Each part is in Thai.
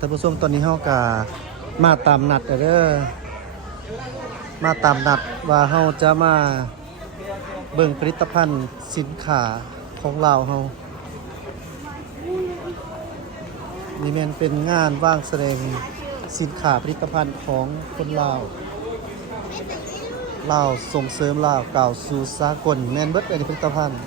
ท่านผู้ชมตอนนี้เฮาก็มาตามนัดเด้อมาตามนัดว่าเฮาจะมาเบิ่งผลิตภัณฑ์สินค้าของลาวเฮานี่แม่นเป็นงานว่างแสดงสินค้าผลิตภัณฑ์ของคนลาวส่งเสริมลาวกล่าวสู่สากลแม่นเบิดอันนี้ผลิตภัณฑ์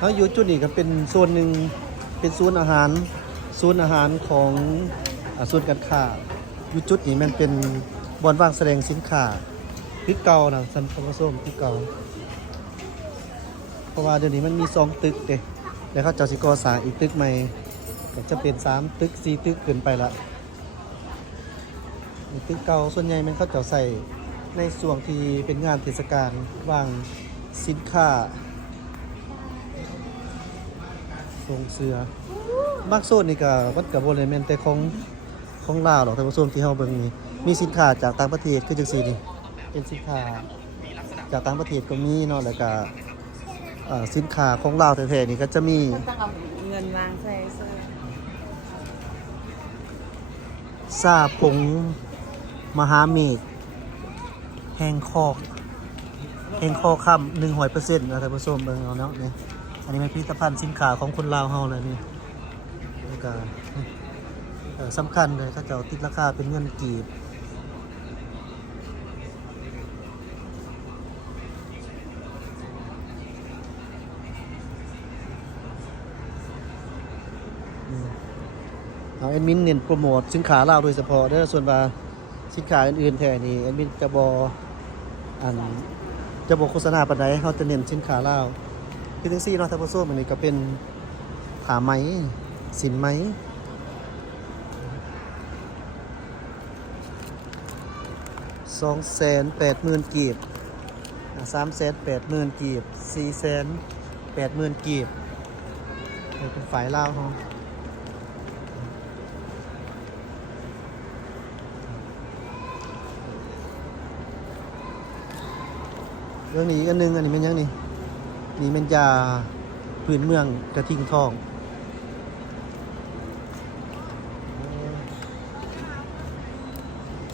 เขาอยู่จุดนี้ก็เป็นโซนหนึ่งเป็นศูนย์อาหารของศูนย์การค้าอยู่จุดนี้มันเป็นบอนว่างแสดงสินค้าตึกเก่านะสันพงส้มตึกเก่าเพราะว่าเดี๋ยวนี้มันมี2ตึกเด้แล้วเขาเจ้าสิก่อสร้างอีกตึกใหม่ก็จะเป็น3ตึก4ตึกเกินไปละตึกเก่าส่วนใหญ่มันเขาเจ้าใส่ในส่วนที่เป็นงานเทศกาลวางสินค้าส่งเสื้อบางโซนนี่ก็มันก็บ่ได้แม่นแต่ของลาวหรอกท่านผู้ชมที่เฮาเบิ่งนี่มีสินค้าจากต่างประเทศคือจังซี่นี่เป็นสินค้าจากต่างประเทศก็มีเนาะแล้วก็สินค้าของลาวแท้ๆนี่ก็จะมีต้องเอาเงินวางใส่เสื้อซาผงมหาเมฆแห้งคอกค่ำ100%นะท่านผู้ชมเบิ่งเอาเนาะนี่อันนี้เป็นผลิตภัณฑ์สินค้าของคนลาวเฮาเลยนี่แล้วก็สำคัญเลยเขาจะติดราคาเป็นเงินกีบเอาแอดมินเน้นโปรโมทสินค้าลาวโดยเฉพาะเด้อส่วนว่าสินค้าอื่นๆแท้นี่แอดมินจะบ่โฆษณาปานใดเฮาจะเน้นสินค้าลาวคือจังซี่เนาะท่านผู้ชมอันนี้ก็เป็นผ้าไหมสินไหม280,000 กีบ380,000 กีบ480,000 กีบเป็นฝ่ายลาวเฮาเรื่องนี้อีกอันนึงอันนี้เป็นยังนี่นี่เป็นยาพื้นเมืองกระทิงทอง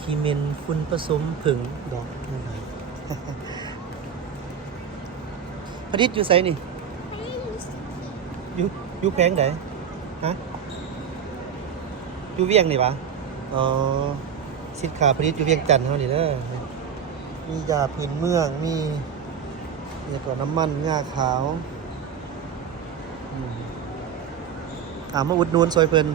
คีเมนฝุ่นผสมผึ่งดอกผลิตอยู่ไสนี่อยู่แพงไหนฮะอยู่เวียงนี่ปะอ๋อสินค้าผลิตอยู่เวียงจันทน์เฮานี่เด้อมียาพื้นเมืองมีตัวน้ำมันงาขาวมาอุดหนุนซอยเพิ่น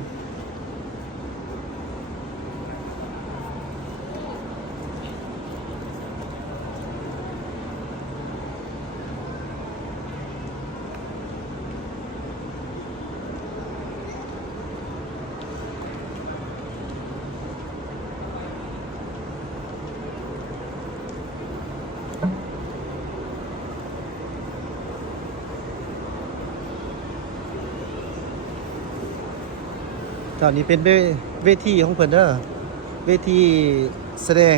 ตอนนี้เป็นเวทีของเพิ่นเด้อเวทีแสดง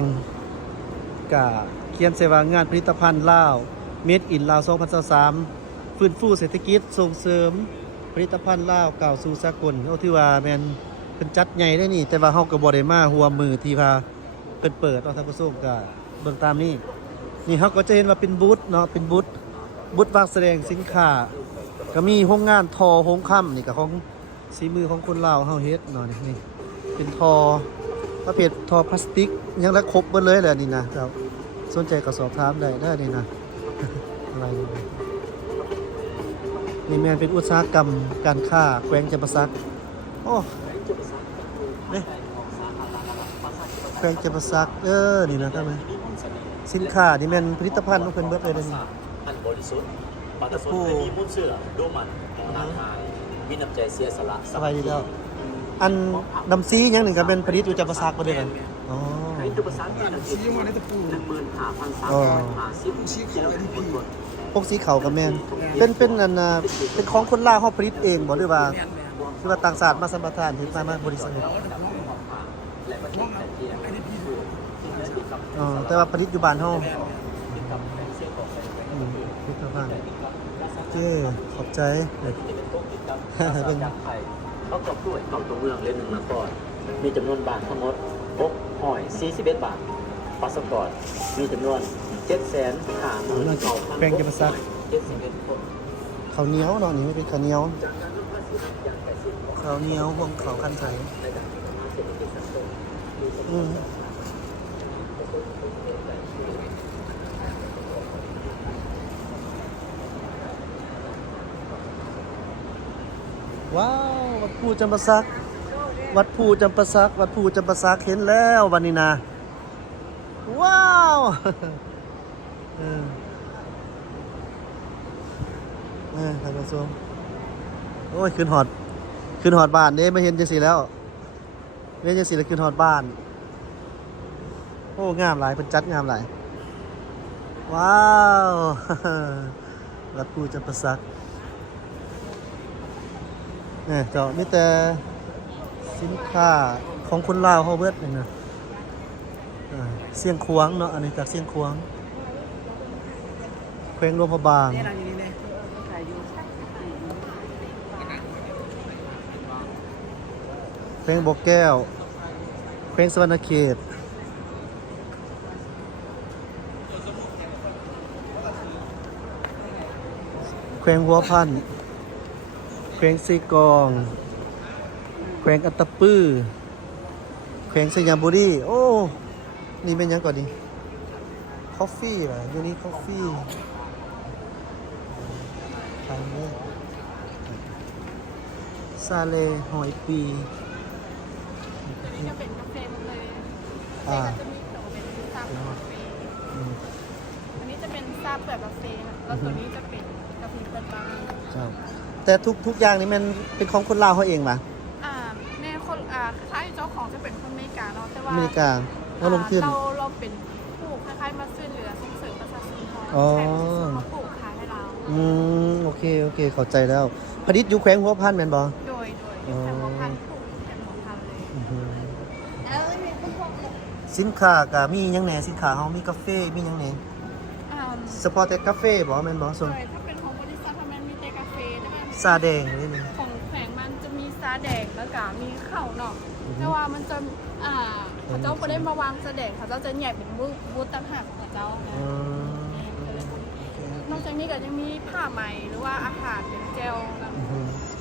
กะเขียนใส่ว่างานผลิตภัณฑ์ลาว Made in ลาว2023ฟื้นฟูเศรษฐกิจส่งเสริมผลิตภัณฑ์ลาวกล่าวสู่สากลเอาที่ว่าแม่นเพิ่นจัดใหญ่ได้นี่แต่ว่าเฮาก็บ่ได้มาร่วมมือที่ว่าเพิ่นเปิดท่านผู้ชมก็เบิ่งตามนี้นี่เฮาก็จะเห็นว่าเป็นบูธเนาะเป็นบูธวางแสดงสินค้าก็มีโรงงานทอโฮงค่ำนี่ก็ของสีมือของคนลาวเฮาเฮ็ดเนาะนี่เป็นทอประเภททอพลาสติกยังละครบเบิดเลยแหละนี่นะเจ้าสนใจก็สอบถามได้เด้อนี่นะ อะไรนี่แม่นเป็นอุตสาหกรรมการค้าแขวงจำปาสักโอ้นี่แขวงจำปาสักนี่นะท่านสินค้านี่แม่นผลิตภัณฑ์ของเพิ่นเบิดเลยนี่อันบริสุทธิ์ ปาตะสนมีมุ้นเสือดูมันนาทายมีน้ำใจเสียสละ สบายดีแล้วอันดำซีอย่างหนึ่งก็เป็นผลิตอยู่จากภาษากประเดี๋ยวกันอ๋อ ในตัวภาษาอังกฤษ15,350กิโลเมตร พวกสีเขากับแมนเป็นอันเป็นของคนลาวเขาผลิตเองบ่หรือว่าต่างชาติมาสัมปทานที่มาบริษัทอ๋อแต่ว่าผลิตอยู่บ้านเฮาผลิตบ้านเจ้ขอบใจเป็น เขากับด้วยเขาตัวเมืองเล่นหนึ่งนครมีจำนวนบาททั้งหมด6หอย41 บาทพาสปอร์ตมีจำนวน750,000 แป้งจะมาซัก 71 คน ข้าวเหนียวเนาะนี่ไม่เป็นข้าวเหนียวข้าวเหนียวพวกข้าวขั้นใสว้าววัดภูจำปาสักวัดภูจำปาสักวัดภูจำปาสักเห็นแล้ววันนี้นะว้าวท่านผู้ชมโอ้ยขึ้นหอดบ้านเด้ไม่เห็นจังสีแล้วเห็นจังสีแล้วขึ้นหอดบ้านโอ้งามหลายเป็นจัดงามหลายว้าววัดภูจำปาสักเนี่ยเจ้ามีแต่สินค้าของคนลาวเขาเบิดเลยนะเสียงควงเนาะอันนี้จากเสียงควงแขวงหลวงพระบางแขวงบ่อแก้วแขวงสวรรณเขตแขวงหัวพันแขวงซีกองแขวงอัตตปื้อแขวงสยามบุรีโอ้นี่เป็นยังก่อนดิคอฟฟี่เหรอยูนี่คอฟฟี่ขายเนี่ยซาเลหอยปี นี่จะเป็นกาแฟหมดเลยก็จะมีตัวเป็นซาเปลือกกาแฟอันนี้จะเป็นซาเปลือกกาแฟแล้วตัวนี้จะเป็นกาแฟเปิดบาง แต่ทุกอย่างนี่มันเป็นของคนลาวเขาเองป่ะ แม่คนคล้ายเจ้าของจะเป็นคนอเมริกาเนาะแต่ว่า อเมริกาว่าลงทุน เราเป็นผู้คล้ายๆมาช่วยเหลือส่งเสริมประชาชนของ อ๋อ ใช้ประชาชนมาปลูกขายให้เรา โอเคเข้าใจแล้วผลิตอยู่แขวงหัวพันแม่นบ่ โดยแข่งหัวพันธุ์ปลูกแข่งหัวพันธุ์เลย สินค้าก็มีหยังแหน่สินค้าเฮามีกาแฟมีหยังแหน่เฉพาะแต่กาแฟบ่แม่นบ่ส่วน โดยถ้าเป็นของบริษัททำไมมีแต่กาแฟได้ไหม ซาแดงนี่นี่ ของแขวงมันจะมีซาแดงแล้วก็มีข้าวเนาะแต่ว่ามันจะเขาเจ้าไม่ได้มาวางซาแดงเขาเจ้าจะใหญ่เป็นบูธต่างหากของเจ้านะนอกจากนี้ก็ยังมีผ้าไหมหรือว่าอาหารเป็นเจลนะ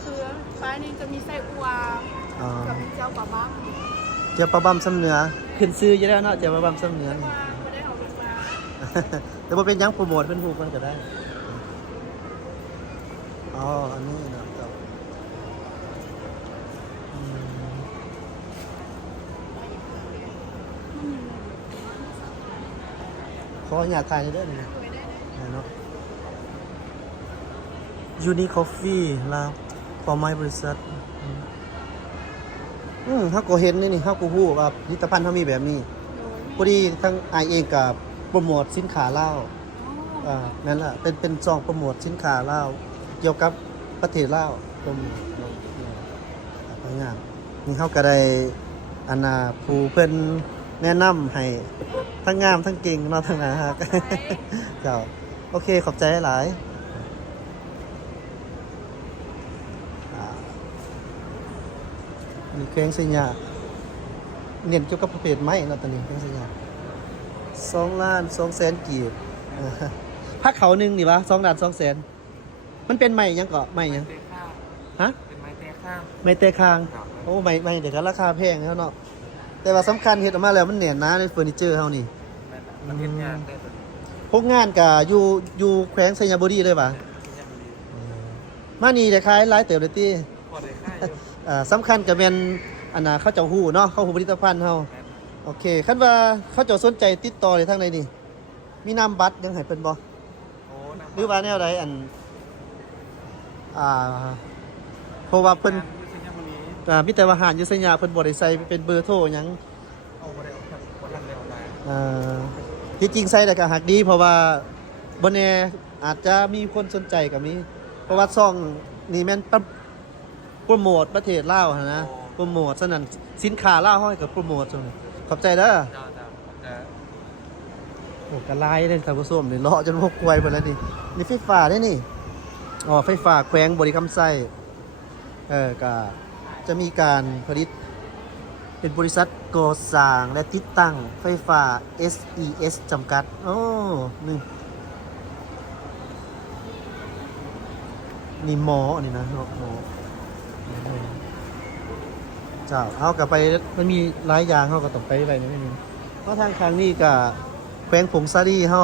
คือฟ้านี่จะมีไส้อัวกับเจลปลาบ้าง เจ้าปลาบำซ้ำเหนือขึ้นซื้ออยู่แล้วเนาะเจ้าปลาบำซ้ำเหนือ แต่ นี่ ว่าไม่ได้เอาลงมา แต่บ่เป็นหยังโปรโมทเพิ่นฮู้มันก็ได้อ๋ออันนี้นะเจ้าขออนุญาตถ่ายได้เด้อนี่เนาะยูนิคอฟฟี่ลาวของไม้บริษัทเฮาก็เห็นนี่เฮาก็ฮู้ว่าผลิตภัณฑ์เฮามีแบบนี้พอดีทั้งอายเองกับโปรโมทสินค้าลาวนั่นล่ะเป็นซองโปรโมทสินค้าลาวเกี่ยวกับประเทศลาวโปรโมทงานนี่เฮาก็ได้อันน่ะผู้เพิ่นแนะนำให้ทั้งงามทั้งเก่งเนาะทั้งน่ารักเจ้าโอเคขอบใจหลายมีเครื่องสัญญาเน้นเกี่ยวกับประเภทไม้เนาะตอนนี้เครื่องสัญญา2,200,000 กีบพักเขาหนึ่งนี่วะ2,200,000มันเป็นไม้ยังเกาะไม้ยังฮะ เป็นไม้แตกข้าง ไม้เตะคางโอ้ไม้เดี๋ยวก็ราคาแพงแล้วเนาะแต่ว่าสำคัญเฮ็ดออกมาแล้วมันเนียนนะในเฟอร์นิเจอร์เฮานี่ มันเฮ็ดยากได้ตัวนี้ พวกงานกับอยู่แขวงสัญญาบุรีเลยป่ะมานี่ได้ขายหลายเติบเลยติ พอได้ค่ายอยู่ สำคัญกับแม่นอันน่ะเขาเจ้าฮู้เนาะเขาฮู้ผลิตภัณฑ์เฮาโอเคคันว่าเขาเจ้าสนใจติดต่อได้ทางใดนี่มีนามบัตรยังให้เพิ่นบ่ โอ้นะ หรือว่าแนวใดอัน เพราะว่าเพิ่น สิงห์บุรี มีแต่ว่าหารอยู่สัญญาเพิ่นบ่ได้ใส่เป็นเบอร์โทรหยัง เอาบ่ได้เอาครับบ่ทันได้เอามา ที่จริงใส่แต่ก็หักดี เพราะว่าบ่แน่อาจจะมีคนสนใจก็มี เพราะว่าช่องนี่แม่นโปรโมทประเทศลาวหั่นนะโปรโมทฉะนั้นสินค้าลาวเฮาก็โปรโมทช่วงนี้ขอบใจเด้อ แต่ โอ้กระลายเลยท่านผู้ชมนี่เลาะจนพวกควายหมดแล้วนี่นี่ไฟฟ้าได้นี่อ๋อไฟฟ้าแขวงบริคำไส้ก็จะมีการผลิตเป็นบริษัทก่อสร้างและติดตั้งไฟฟ้า SES จำกัดโอ้นี่หมออันนี้นะหมอเจ้าเอากลับไปมันมีหลายอย่างเขาก็ต้องไปอะไรนี่ไม่มีเพราะทางนี้ก็แขวงผงซารีเฮา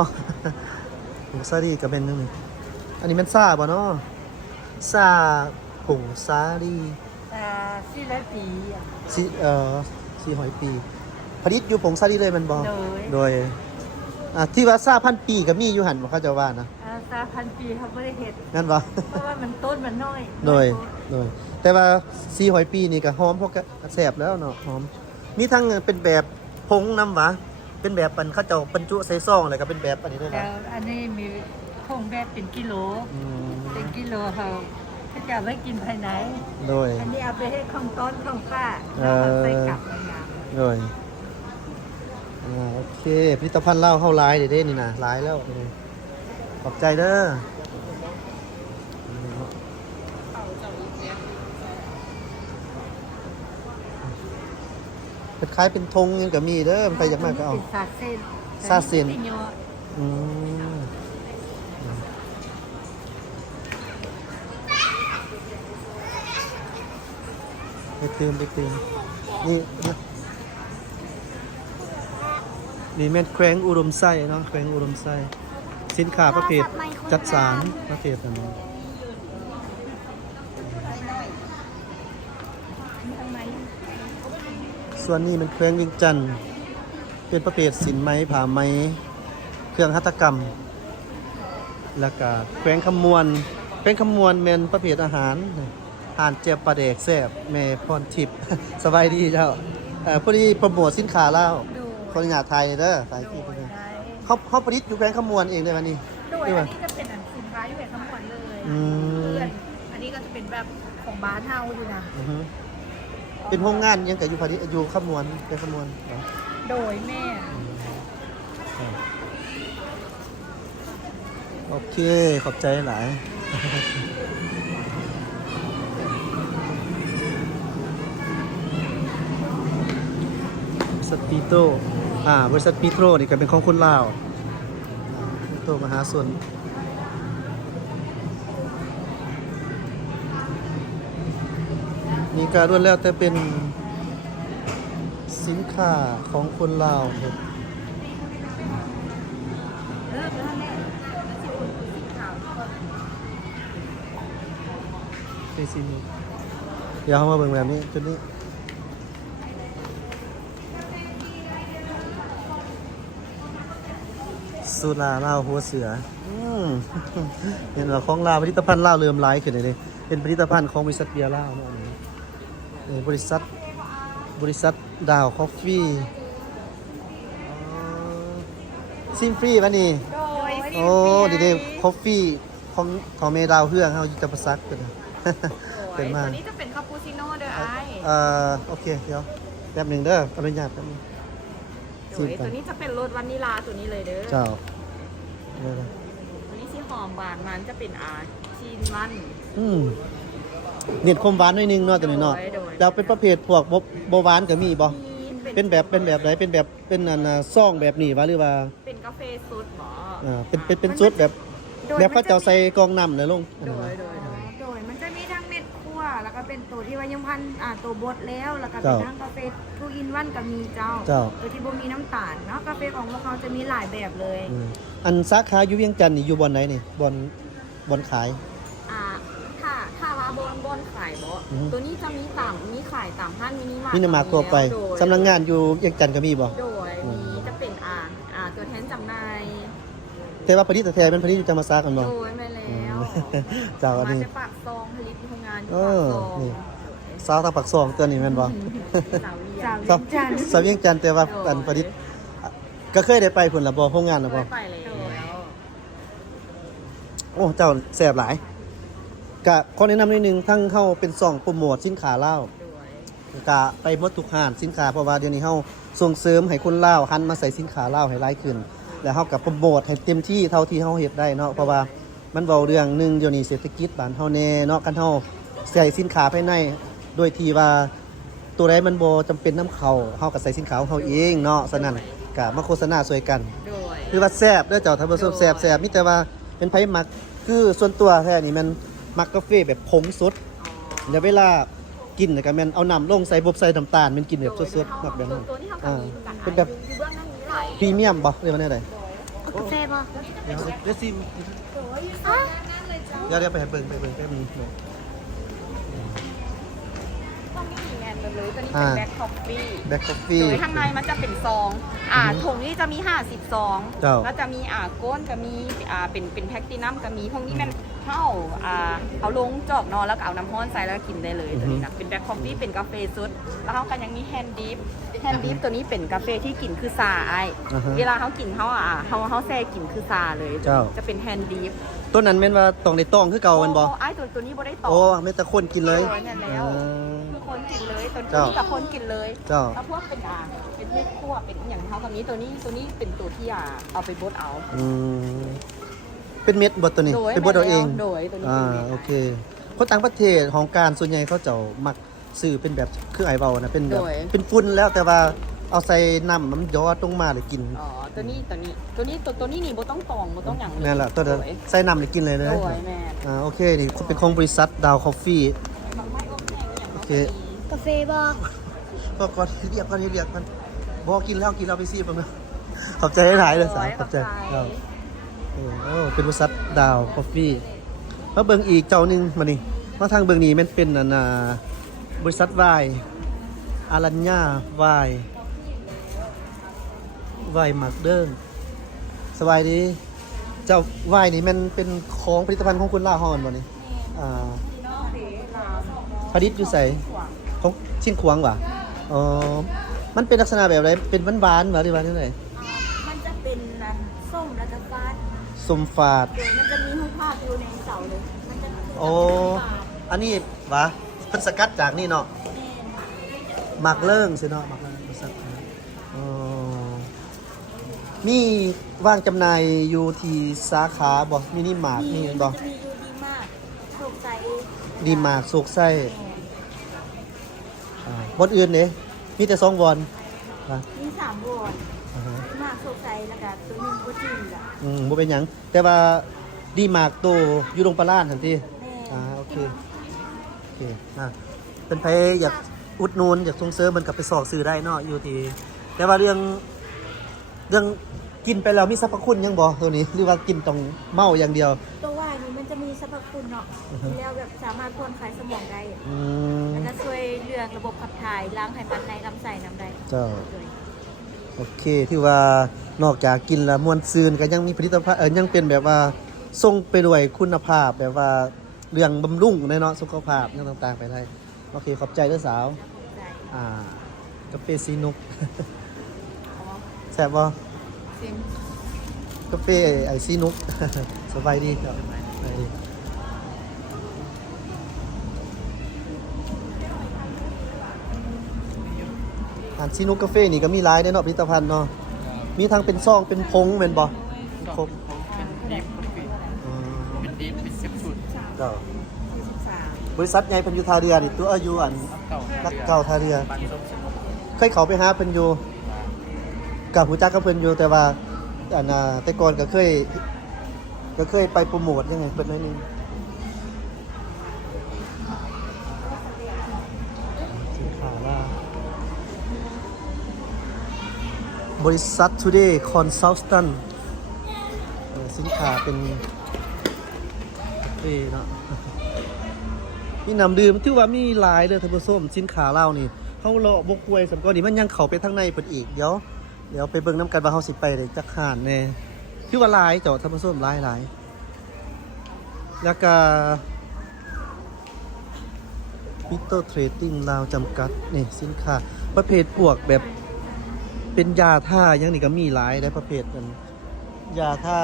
ผงซารีก็เป็นนึงอันนี้มันซาบ่เนาะซาผงซารี 400 ปีอะ 400 ปีผลิตอยู่ผงซารีเลยมันบ่ โดย ที่ว่าซาพันปีก็มีอยู่หั่นบ่เขาจะว่านะ สาพันปีเขาไม่ได้เห็ด งั้นบ่ เพราะว่ามันต้นมันน้อย โดยแต่ว่า400 ปีนี่ก็หอมพวกก็แซ่บแล้วเนาะหอมมีทั้งเป็นแบบผงน้ำหวาเป็นแบบปันเขาเจ้าบรรจุใส่ซองแล้วก็เป็นแบบอันนี้ด้วย แต่ นะ อันนี้มีคงแบบเป็นกิโล อืม เป็นกิโลเขาจะไว้กินภายใน โดย อันนี้เอาไปให้ข้องต้นข้องฝ้าแล้วมันใส่กลับในงาน โดยโอเคผลิตภัณฑ์เหล้าเข้าลายเด้นี่นะลายแล้วนี่ขอบใจเด้อเป็นคล้ายเป็นธงยังก็มีเด้อมันไปจากมากก็เอา เป็นซาเซน ซาเซ่น อัยอ อืมไปเติมนี่นี่แม่นแขวงอุดมไส้เนาะแขวงอุดมไส้สินค้าประเภทจัดสารประเภทนั้น ทางไหน ส่วนนี้มันแขวงเวียงจันทน์เป็นประเภทสินไหมผ้าไหมเครื่องหัตถกรรม แล้วก็แขวงคำมวลเป็นคำมวลแม่นประเภทอาหารอาหารเจียบปลาแดกแซ่บแม่พรทิพย์ สบายดีเจ้าพอดีโปรโมทสินค้าแล้ว ดู คนงานไทยเด้อสายที่เพิ่นเขาประดิษฐ์อยู่แขวงคำมวลเองได้ป่ะนี่ โดยอันนี้จะเป็นอันสินค้าอยู่ในทั้งหมดเลย อืม อันนี้ก็จะเป็นแบบของบ้านเฮาอยู่นะ อือฮึเป็นโรงงานยังกับอยู่พอดีอยู่คำมวลเป็นคำมวลเหรอ โดยแม่ โอเค ขอบใจหลาย บริษัทปีโตบริษัทปีโตรนี่ก็เป็นของคนลาวปีโตมหาส่วนนี่ก็ล้วนแล้วแต่เป็นสินค้าของคนลาวครับเป็นสินเดี๋ยวเขามาเบิ่งแบบนี้จุดนี้สุราลาวหัวเสือเห็นว่าของลาวผลิตภัณฑ์ลาวเริ่มหลายขึ้นเลยเป็นผลิตภัณฑ์ของบริษัทเบียร์ลาวเนาะนี่บริษัทดาวคอฟฟี่ซิมฟรีป่ะนี่ โดย โอ้ดีเดคอฟฟี่ของเมดาวเฮืองเฮาอยู่ตะประซักกันเป็นมาก ตัวนี้จะเป็นคาปูชิโน่เด้อไอ โอเคเดี๋ยวแป๊บหนึ่งเด้ออนุญาตแป๊บหนึง โดยตัวนี้จะเป็นรสวานิลาตัวนี้เลยเด้อ เจ้าเด้อ ตัวนี้สีหอมหวานมันจะเป็นชีนมัน เน็ตคมหวานหน่อยนึงเนาะตัวนี้เนาะ โดย แล้วเป็นประเภทพวกบ่หวานก็มีบ่เป็นแบบไหนเป็นแบบเป็นอันซ่องแบบนี้วะหรือว่า เป็นกาแฟสดหรอ เป็นชุดแบบเขาเจ้าใส่กองน้ำเลยลง โดย โดยมันจะมีทั้งเม็ดคั่วแล้วก็เป็นตัวที่ว่ายังพันตัวบดแล้วแล้วก็เป็นทั้งกาแฟทูอินวันก็มีเจ้าตัวที่บ่มีน้ำตาลเนาะกาแฟของพวกเขาจะมีหลายแบบเลย อันสาขาอยู่เวียงจันทน์นี่อยู่บ่อนไหนนี่บ่อนขาย ถ้าว่าบนขายบ่ อือฮึ ตัวนี้จะมีขายตามห้างมินิมาร์ท มินิมาร์ททั่วไปสำนักงานอยู่เวียงจันทน์ก็มีบ่ โดยมีจะเป็นตัวแทนจำหน่าย แต่ว่าผลิตแท้ๆเป็นผลิตอยู่จังหวัดสระกันบ่ โดยไปแล้ว เจ้าอัน มา นี้ จะปากซองผลิตโรงงาน เอ ปาก อ ซอง นี่สาวทางปากซองตัวนี้แม่นบ่ สาวเรีย สาวน ครับ จันทร์ สาวเวียงจันทน์แต่ว่าอันประดิษฐ์ก็เคยได้ไปพุ่นละบ่โรงงานละบ่ ไปแล้ว โอ้เจ้าแซ่บหลายก็ขอแนะนำนิดนึงทั้งเฮาเป็นซ่องโปรโมทสินค้าลาวก็ไปหมดทุกห้างสินค้าเพราะว่าเดี๋ยวนี้เฮาส่งเสริมให้คนลาวหันมาใส่สินค้าลาวให้หลายขึ้น แล้วเฮาก็โปรโมทให้เต็มที่เท่าที่เฮาเฮ็ดได้เนาะเพราะว่ามันเว้าเรื่องหนึงเดี๋ยวนี้เศรษฐกิจบ้านเฮาแน่เนาะกันเฮาใส่สินค้าภายในโดยที่ว่าตัวใดมันบ่จำเป็นนำเขาเฮาก็ใส่สินค้าของเฮาเองเนาะฉะนั้นก็มาโฆษณาช่วยกัน โดย คือว่าแซ่บเด้อเจ้าท่านผู้ชมแซ่บมีแต่ว่าเป็นไผมักคือส่วนตัวแท้นี่มันมักกาแฟแบบผงสดเดี๋ยวเวลากินน่ะก็แม่นเอาน้ำลงใส่ใส่น้ำตาลมันกินแบบสดๆมักแบบนั้น ตัวนี้เขา อ่า ทำมีกัน เป็นแบบ อยู่เบื้องหน้านี้หลาย พรีเมียมบ่เรียกว่าแนวใด กาแฟบ่ เดี๋ยวซิมเดี๋ยวไปให้เบิ่งแป๊บนึง ต้องมีแมนเลยตัวนี้ อ่า เป็นแบ็คคอฟฟี่ แบล็คคอฟฟี่ โดยข้างในมันจะเป็นซองถุงนี้จะมี50ซอง เจ้า แล้วจะมีก้นจะมีเป็นแพ็กตินัมก็มีพวกนี้มันเข้าเอาลงจอกนอนแล้วก็เอาน้ำร้อนใส่แล้วกินได้เลยตัวนี้นะเป็นแบล็คคอฟฟี่เป็นกาแฟสดแล้วเขากันยังมีแฮนด์ดิฟตัวนี้เป็นกาแฟที่กลิ่นคือซาไอ อ่าฮะ เวลาเขากินเขาแซ่กลิ่นคือซาเลย เจ้า จะเป็นแฮนด์ดิฟ ตัวนั้นแม่นว่าต้องได้ต้องคือเก่าแม่นบ่ ไอตัวนี้บ่ได้ต่อ โอ้แม่แต่คนกินเลย โอ้ยนั่นแล้ว คือคนกินเลยตัว เจ้า นี้กับคนกินเลย เจ้า แล้วพวกเป็นเป็นพวกคั่วเป็นอย่างเท่ากับนี้ตัวนี้เป็นตัวที่เอาไปบดเอา อืมเป็นเม็ดบ่ตัวนี้ โดย เป็นบ่เอาเอง โดยตัวนี้ อ่า เป็นเม็ด โอเคคนต่างประเทศของการส่วนใหญ่เขาเจ้ามักซื้อเป็นแบบคือไอเบานะเป็นแบบเป็นฝุ่นแล้วแต่ว่าเอาใส่น้ำมันยอดลงมาเลยกิน อ๋อตัวนี้นี่บ่ต้องตองบ่ต้องอย่างเลย นั่นแหละตัวนั้น โดย ใส่น้ำเลยกินเลยนะ โดยแม่ โอเคนี่เป็นของบริษัทดาวคอฟฟี่ บางไม้อบแห้งอย่าง โอ เขา เค กาแฟบ่ ก่อนเรียกกันบอกกินแล้วไปซีบ้างนะขอบใจหลายๆเลยสาวขอบใจครับโอ้เป็นบริษัทดาวคอฟฟี่มาเบิ่งอีกเจ้าหนึงมานี่มาทางเบิ่งนี้มันเป็นบริษัทไวน์อารัญญาไวน์หมักเด้งสบายดีเจ้าไวน์นี่มันเป็นของผลิตภัณฑ์ของคุณล่าฮอนบ่นี่ผลิตอยู่ใส่ของชิ้นขวางว่ะอ๋อมันเป็นลักษณะแบบไรเป็นหวานๆหรือว่าที่ไหน มันจะเป็นส้มแล้วก็ฟาด สมฝาด เดี๋ยวมันจะมีรูปภาพอยู่ในเสาเลยมันจะ โอ้อันนี้วะเพิ่นสกัดจากนี่เนาะหมักเลิ่งสิเนาะหมักเลิ่งบริษัทอ๋อมีว่างจำหน่ายอยู่ที่สาขาบ่มินิมาร์ทนี่บ่ จะมีอยู่ดีมากโชคใจ ดีมาร์ทโศกไส้บนอื่นเด้มีแต่2วอนนะ มี3บท อ่าฮะ มากโชคใจแล้วก็ตัวนึงก็จีนล่ะ บ่เป็นหยังแต่ว่าดีมาร์ทโตอยู่โรงปลาร้านทันที แม่ โอเคเป็นไปอยากอุดหนูนอยากส่งเสริมมันกลับไปสอกซื้อได้เนาะอยู่ที่แต่ว่าเรื่องกินไปแล้วมีสรรพคุณยังบ่ตัวนี้หรือว่ากินต้องเมาอย่างเดียว ตัววายนี่มันจะมีสรรพคุณเนาะ อือฮึ แล้วแบบสามารถพ่นคลายสมองได้ อืม แล้วก็ช่วยเรื่องระบบขับถ่ายล้างไขมันในลำไส้น้ำได้ เจ้า ด้วย โอเคที่ว่านอกจากกินแล้วมวนซืนก็ยังมีผลิตภัณฑ์ยังเป็นแบบว่าทรงไปด้วยคุณภาพแบบว่าเรื่องบำรุงในเนาะสุขภาพเรื่องต่างๆไปได้โอเคขอบใจเด้อสาว ได้ กาแฟซีนุก แซ่บบ่ ซิม กาแฟไอซีนุก สบายดีครับสบายดีซีนุกกาแฟนี่ก็มีหลายเนาะผลิตภัณฑ์เนาะมีทั้งเป็นซองเป็นผงแม่นบ่ครบ เป็นดีฟเป็นดีฟเป็นเซฟชุด เจ้าบริษัทใหญ่เพิ่นอยู่ท่าเรือนี่ตัวอายุอัน เก่า รักเก่าท่าเรือ บ้านส้ม เคยเข้าไปหาเพิ่นอยู่กับผู้จักกับเพิ่นอยู่แต่ว่าแต่ก่อนก็เคยไปโปรโมทยังไงเพิ่นหน่อยนึงสินค้าว่าบริษัท Today Consultant สินค้าเป็นกาแฟเนาะ มีน้ำดื่มที่ว่ามีหลายเลยท่านผู้ชมสินค้าเรานี่เขาเลาะบกกล้วยสำกอนี่มันยังเข้าไปทางในเพิ่นอีกเดี๋ยวไปเบิ่งน้ำกันว่าเฮาสิไปได้จักหานแน่คือว่าหลายเจ้าท่านผู้ชมหลาย แล้วก็มิโตเทรดดิ้งลาวจำกัดนี่สินค้าประเภทพวกแบบเป็นยาท่ายังนี่ก็มีหลายได้ประเภทกันยาท่า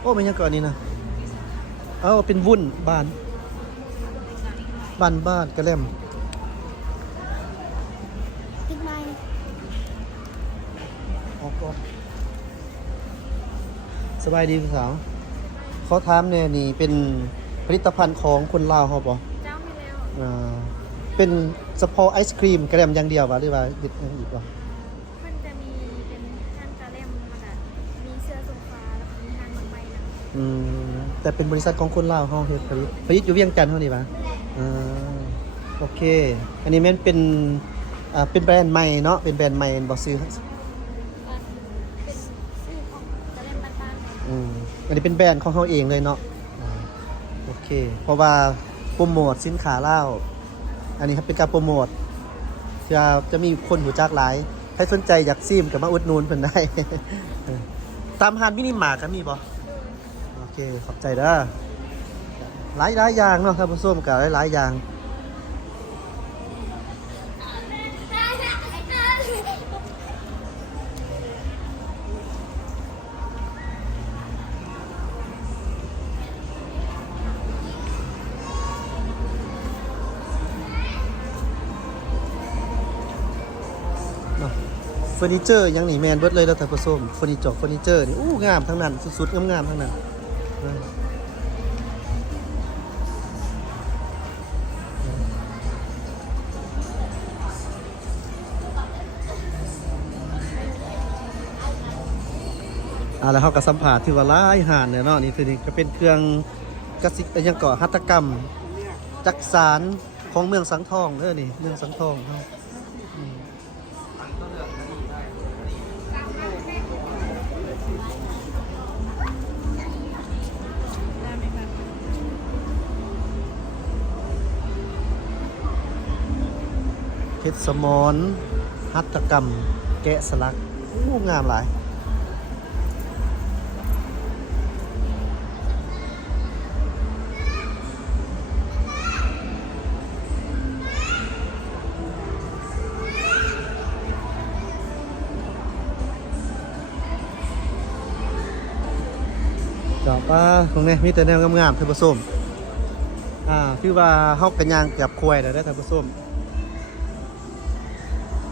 โอ้มันยังก่อนนี้นะเอาเป็นวุ่นบานกระแลม ติ๊กไม้ ออกก่อนสบายดีพี่สาวเขาถามเนี่ยนี่เป็นผลิตภัณฑ์ของคนลาวเขาปะ เจ้ามีแล้ว เป็นเฉพาะไอศครีมกระแลมอย่างเดียววะหรือว่าเห็ดอย่างอีกวะ มันจะมีเป็นทางกะเล่มมันอะมีเสื้อโซฟาแล้วก็มีทางบางใบนะ แต่เป็นบริษัทของคนลาวเขาเฮ็ดผลิตอยู่เวียงจันทน์เท่านี้ปะโอเค อันนี้มันเป็นแบรนด์ใหม่เนาะเป็นแบรนด์ใหม่บอกซื้อ เป็นชื่อของกะเล่มบ้านๆ อันนี้เป็นแบรนด์ของเขาเองเลยเนาะโอเค เพราะว่าโปรโมทสินค้าเล่าวอันนี้ครับเป็นการโปรโมทจะมีคนหูจักหลายใครสนใจอยากซิมกับมาอุดหนูนเพิ่นได้ ตามหานมินิมาร์ทก็มีบ่โอเคขอบใจเด้อหลายอย่างเนาะครับผู้ชมกับหลายอย่างเฟอร์นิเจอร์ยังหนีแมนเบิดเลยแล้วแต่ผสมเฟอร์นิเจอร์นี่งามทั้งนั้นสุดๆงามๆทั้งนั้นแล้วเขาก็สัมผัสที่ว่าหลายหานเนี่ยเนาะนี่คือนี่ก็เป็นเครื่องกสิกรยังก่อหัตถกรรมจักสานของเมืองสังทองนี่เมืองสังทองเขาเพชรสมรหัตถกรรมแกะสลักงามหลายดอกตรงนี้มีแต่แนวงามๆท่านผู้ชมคือว่าเฮากันยางเกือบควยแล้วได้อท่านผู้ชม